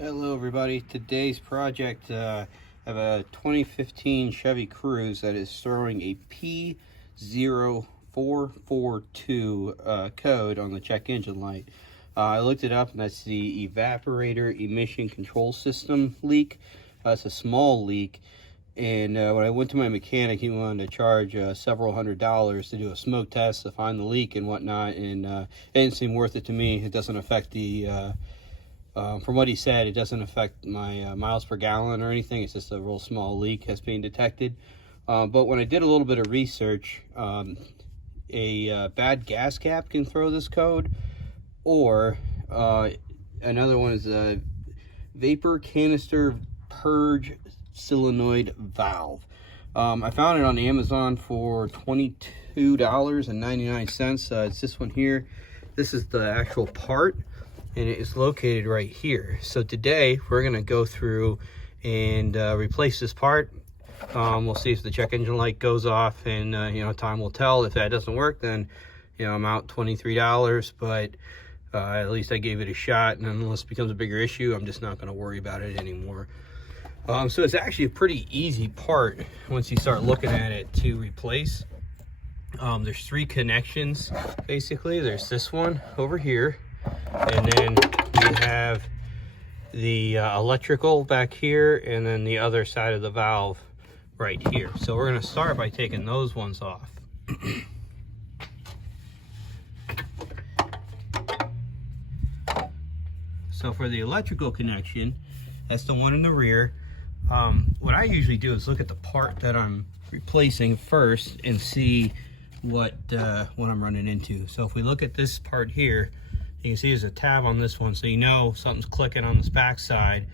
Hello everybody. Today's project, I have a 2015 Chevy Cruze that is throwing a P0442 code on the check engine light. I looked it up and that's the evaporator emission control system leak. It's a small leak, and when I went to my mechanic, he wanted to charge several $100s to do a smoke test to find the leak and whatnot, and it didn't seem worth it to me. It doesn't affect the from what he said, it doesn't affect my miles per gallon or anything. It's just a real small leak that's being detected. But when I did a little bit of research, a bad gas cap can throw this code, or another one is a vapor canister Purge solenoid valve. I found it on Amazon for $22.99. It's this one here. This is the actual part, and it is located right here. So today we're going to go through and replace this part. We'll see if the check engine light goes off, and time will tell. If that doesn't work, then I'm out $23, but at least I gave it a shot, and unless it becomes a bigger issue, I'm just not going to worry about it anymore. So it's actually a pretty easy part once you start looking at it to replace. There's three connections basically. There's this one over here, and then we have the electrical back here, and then the other side of the valve right here. So we're going to start by taking those ones off. So for the electrical connection, that's the one in the rear. What I usually do is look at the part that I'm replacing first and see what I'm running into. So if we look at this part here, you can see there's a tab on this one, so you know something's clicking on this back side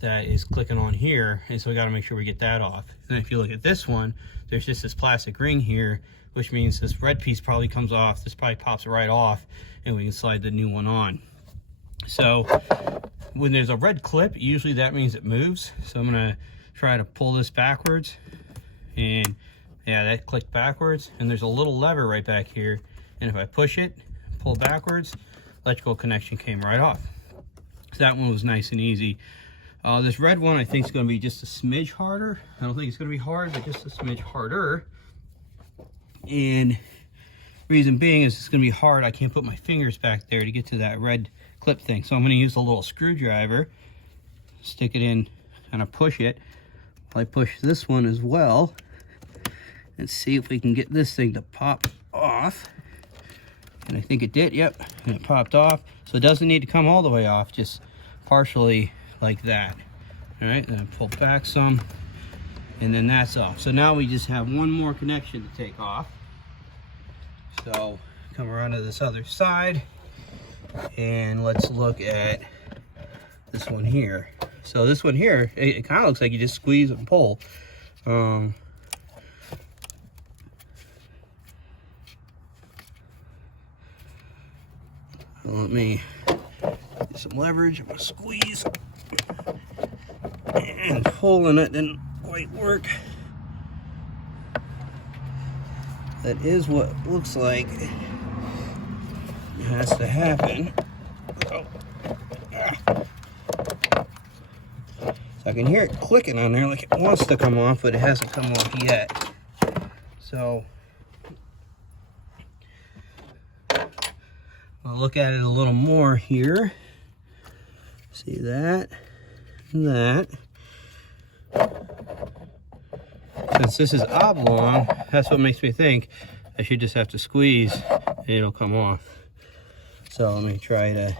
that is clicking on here, and so we got to make sure we get that off. And if you look at this one, there's just this plastic ring here, which means this red piece probably comes off. This probably pops right off, and we can slide the new one on. So when there's a red clip, usually that means it moves. So I'm gonna try to pull this backwards, and yeah, that clicked backwards, and there's a little lever right back here, and if I push it, pull backwards, electrical connection came right off. So that one was nice and easy. This red one I think is going to be just a smidge harder. I don't think it's going to be hard, but just a smidge harder. And reason being is it's going to be hard. I can't put my fingers back there to get to that red clip thing. So I'm going to use a little screwdriver, stick it in, kind of push it. I push this one as well, and see if we can get this thing to pop off. And I think it did, yep, and it popped off. So it doesn't need to come all the way off, just partially like that. All right, then I pull back some, and then that's off. So now we just have one more connection to take off. So come around to this other side, and let's look at this one here. So this one here, it kind of looks like you just squeeze and pull. Let me get some leverage. I'm gonna squeeze and pulling it didn't quite work. That is what looks like has to happen. Oh. So I can hear it clicking on there like it wants to come off, but it hasn't come off yet. So I'll look at it a little more here. See that and that. Since this is oblong, that's what makes me think I should just have to squeeze and it'll come off. So let me try it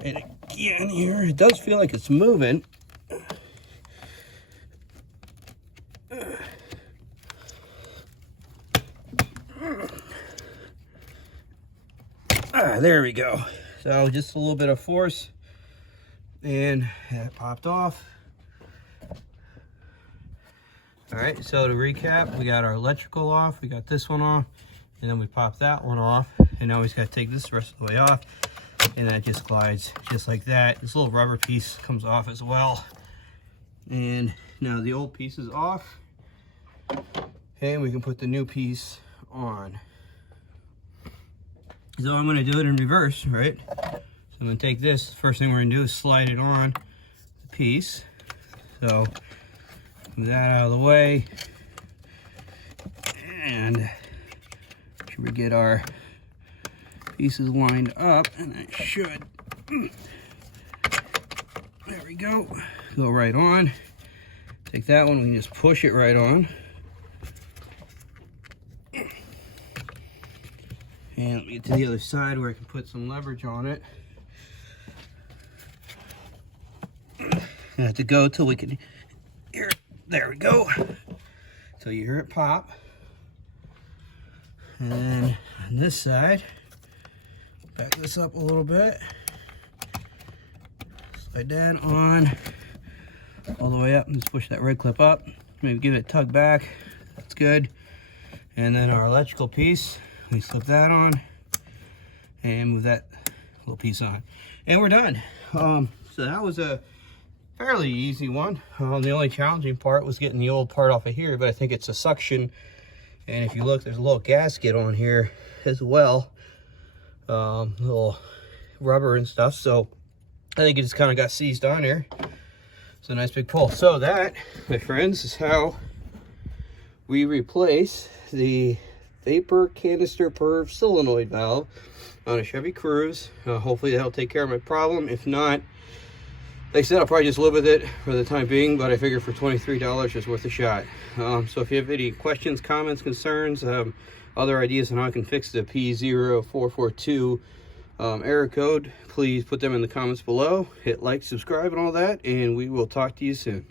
again here. It does feel like it's moving. There we go. So just a little bit of force, and that popped off. All right, so to recap, we got our electrical off, we got this one off, and then we popped that one off, and now we just got to take this the rest of the way off, and that just glides just like that. This little rubber piece comes off as well, and now the old piece is off, and we can put the new piece on. So I'm going to do it in reverse, right? I'm gonna take this, first thing we're gonna do is slide it on the piece. So, move that out of the way. And should we get our pieces lined up, and it should. There we go. Go right on. Take that one, we can just push it right on. And let me get to the other side where I can put some leverage on it. I have to go till we can hear it. There we go. So you hear it pop. And then on this side, back this up a little bit. Slide that on all the way up and just push that red clip up. Maybe give it a tug back. That's good. And then our electrical piece, we slip that on and move that little piece on. And we're done. So that was a fairly easy one. The only challenging part was getting the old part off of here, but I think it's a suction. And if you look, there's a little gasket on here as well. Little rubber and stuff. So I think it just kind of got seized on here. It's a nice big pull. So that, my friends, is how we replace the vapor canister Purge solenoid valve on a Chevy Cruze. Hopefully that'll take care of my problem. If not, like I said, I'll probably just live with it for the time being, but I figure for $23 it's worth a shot. So if you have any questions, comments, concerns, other ideas on how I can fix the P0442 error code, please put them in the comments below. Hit like, subscribe, and all that, and we will talk to you soon.